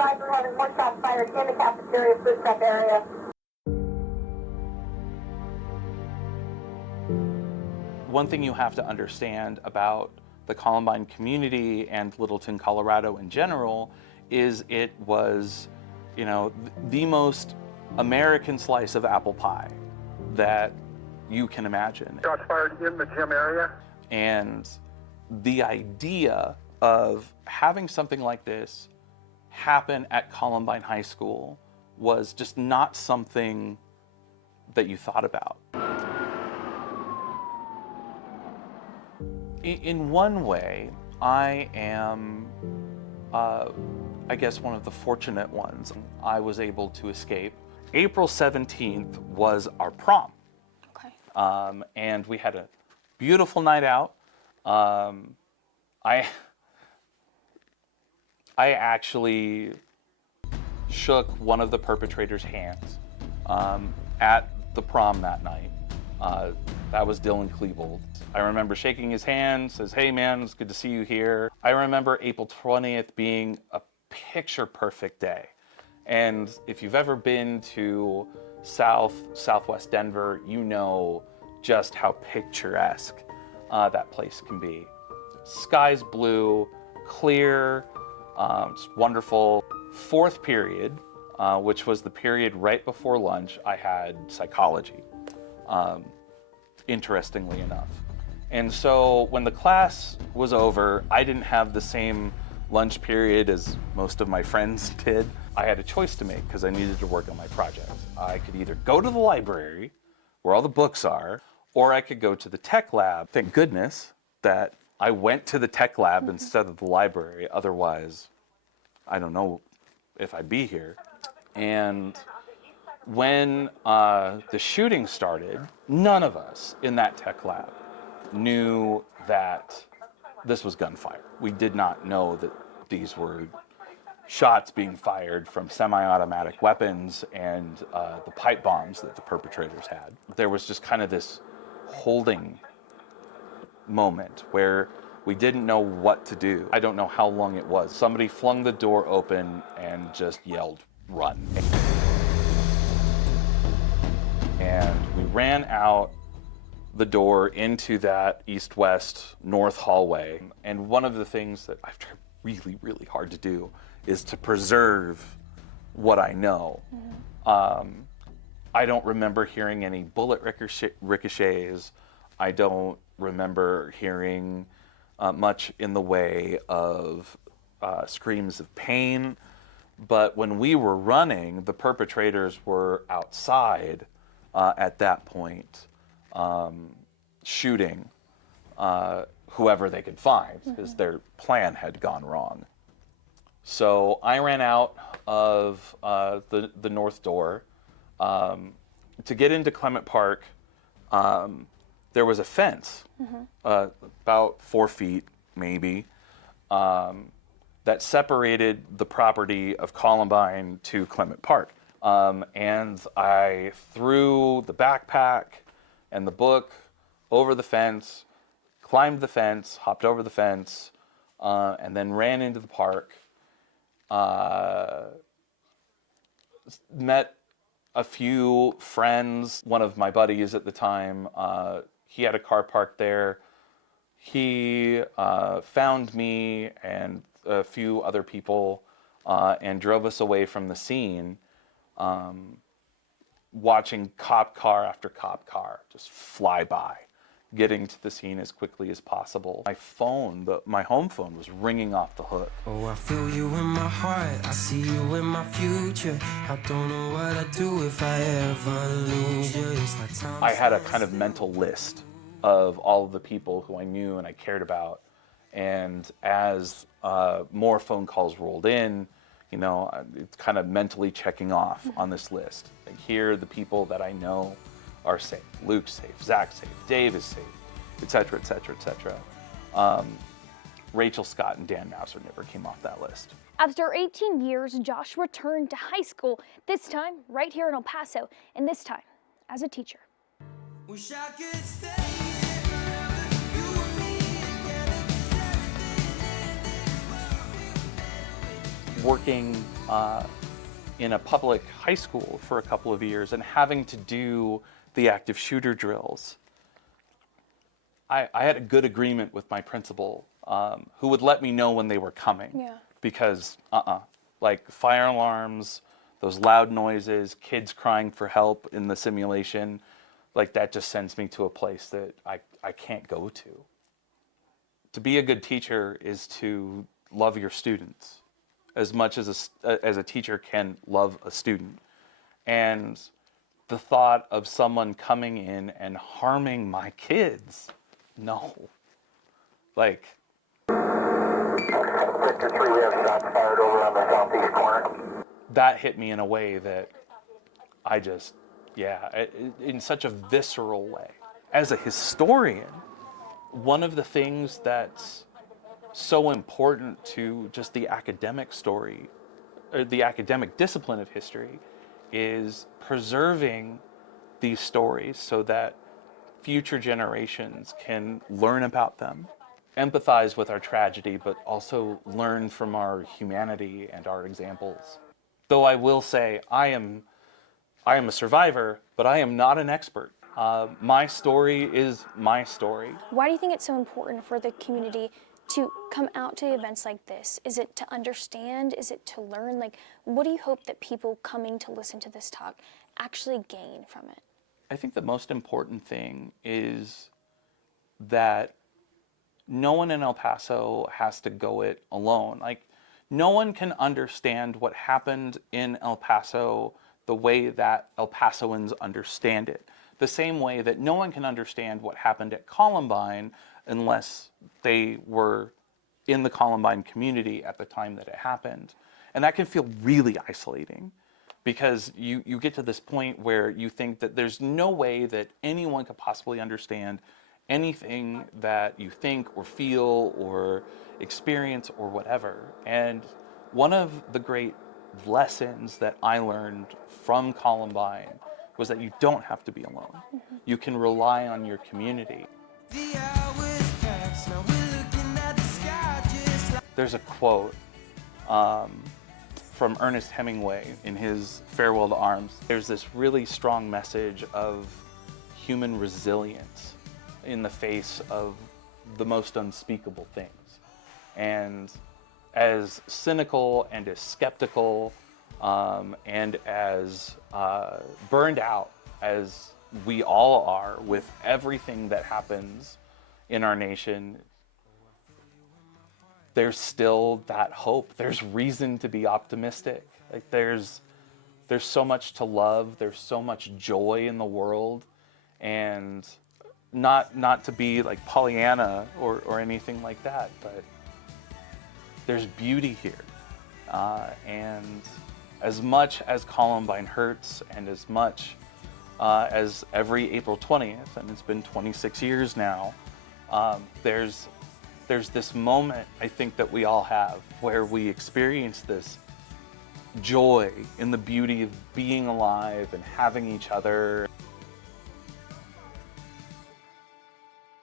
advisor having one shot fired in the cafeteria food truck area. One thing you have to understand about the Columbine community and Littleton, Colorado in general is it was, you know, the most American slice of apple pie that you can imagine. Shots fired in the gym area. And the idea of having something like this happen at Columbine High School was just not something that you thought about. In one way, I am, I guess, one of the fortunate ones. I was able to escape. April 17th was our prom. Okay. And we had a beautiful night out. I actually shook one of the perpetrators' hands at the prom that night. That was Dylan Klebold. I remember shaking his hand, says, "Hey man, it's good to see you here." I remember April 20th being a picture-perfect day. And if you've ever been to Southwest Denver, you know just how picturesque that place can be. Sky's blue, clear, it's wonderful. Fourth period, which was the period right before lunch, I had psychology, interestingly enough. And so when the class was over, I didn't have the same lunch period as most of my friends did. I had a choice to make because I needed to work on my project. I could either go to the library, where all the books are, or I could go to the tech lab. Thank goodness that I went to the tech lab instead of the library. Otherwise, I don't know if I'd be here. And when the shooting started, none of us in that tech lab knew that this was gunfire. We did not know that these were shots being fired from semi-automatic weapons and the pipe bombs that the perpetrators had. There was just kind of this holding moment where we didn't know what to do. I don't know how long it was. Somebody flung the door open and just yelled, "Run." And we ran out the door into that east-west north hallway. And one of the things that I've tried really, really hard to do is to preserve what I know. I don't remember hearing any bullet ricochets. I don't remember hearing much in the way of screams of pain. But when we were running, the perpetrators were outside at that point, shooting whoever they could find, because their plan had gone wrong. So I ran out of the north door. To get into Clement Park, there was a fence, about 4 feet maybe, that separated the property of Columbine to Clement Park. And I threw the backpack and the book over the fence, climbed the fence, hopped over the fence, and then ran into the park. Met a few friends. One of my buddies at the time, he had a car parked there. He found me and a few other people and drove us away from the scene, watching cop car after cop car just fly by, getting to the scene as quickly as possible. My phone, my home phone, was ringing off the hook. Oh, I feel you in my heart, I see you in my future. I don't know what I'd do if I ever lose you. It's like time. I had a kind of mental list of all of the people who I knew and I cared about. And as more phone calls rolled in, you know, it's kind of mentally checking off on this list. Like, here are the people that I know are safe. Luke's safe, Zach's safe, Dave is safe, et cetera, et cetera, et cetera. Rachel Scott and Dan Mauser never came off that list. After 18 years, Josh returned to high school, this time right here in El Paso, and this time as a teacher. Wish I could stay forever, you and me together, 'cause everything in this world feels better with you. working in a public high school for a couple of years and having to do the active shooter drills, I had a good agreement with my principal, who would let me know when they were coming. Yeah. Because, like fire alarms, those loud noises, kids crying for help in the simulation, like that just sends me to a place that I can't go to. To be a good teacher is to love your students as much as a teacher can love a student. And the thought of someone coming in and harming my kids, no. Like, Victor 3, we have shots fired over on the southeast corner. that hit me in a way that I just, in such a visceral way. As a historian, one of the things that's so important to just the academic story, or the academic discipline of history, is preserving these stories so that future generations can learn about them, empathize with our tragedy, but also learn from our humanity and our examples. Though I will say I am a survivor, but I am not an expert. My story is my story. Why do you think it's so important for the community to come out to events like this? Is it to understand? Is it to learn? Like, what do you hope that people coming to listen to this talk actually gain from it? I think the most important thing is that no one in El Paso has to go it alone. Like, no one can understand what happened in El Paso the way that El Pasoans understand it. The same way that no one can understand what happened at Columbine unless they were in the Columbine community at the time that it happened. And that can feel really isolating, because you get to this point where you think that there's no way that anyone could possibly understand anything that you think or feel or experience or whatever. And one of the great lessons that I learned from Columbine was that you don't have to be alone. You can rely on your community. The hours pass, now we're looking at the sky just like There's a quote from Ernest Hemingway in his Farewell to Arms. There's this really strong message of human resilience in the face of the most unspeakable things. And as cynical and as skeptical and as burned out as we all are with everything that happens in our nation, there's still that hope. There's reason to be optimistic. Like, there's so much to love. There's so much joy in the world, and not to be like Pollyanna or anything like that, but there's beauty here. And as much as Columbine hurts, and as much as every April 20th, and it's been 26 years now, there's this moment, I think, that we all have where we experience this joy in the beauty of being alive and having each other.